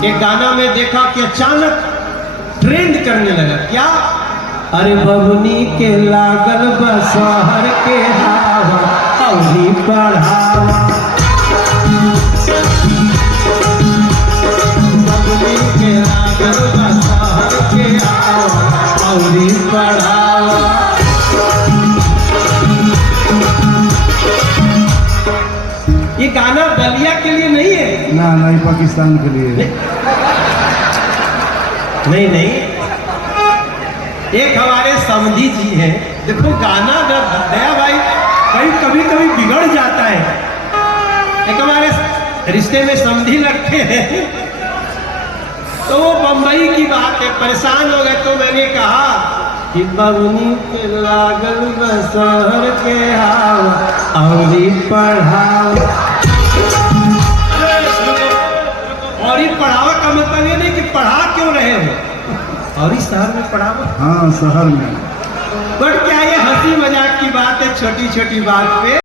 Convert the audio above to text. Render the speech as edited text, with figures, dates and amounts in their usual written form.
एक गाना में देखा कि अचानक ट्रेंड करने लगा। क्या? अरे बबुनी के लागल बसहर के हावा औरी बढ़ावा, बबुनी के लागल बसहर के हावा औरी बढ़ावा। ये गाना बलिया के लिए नहीं है ना, नहीं पाकिस्तान के लिए। नहीं नहीं, एक हमारे समधी जी हैं। देखो गाना दया भाई कभी कभी बिगड़ जाता है। एक हमारे रिश्ते में समधी लगते हैं, तो वो बम्बई की बात है, परेशान हो गए। तो मैंने कहा कि बबुनी के लागल बसहर के हावा औरी पढ़ावा। और ये पढ़ावा का मतलब ये नहीं कि पढ़ा क्यों रहे हो, और इस शहर में पढ़ावा। हाँ, शहर में। बट क्या ये हंसी मजाक की बात है छोटी छोटी बात पे।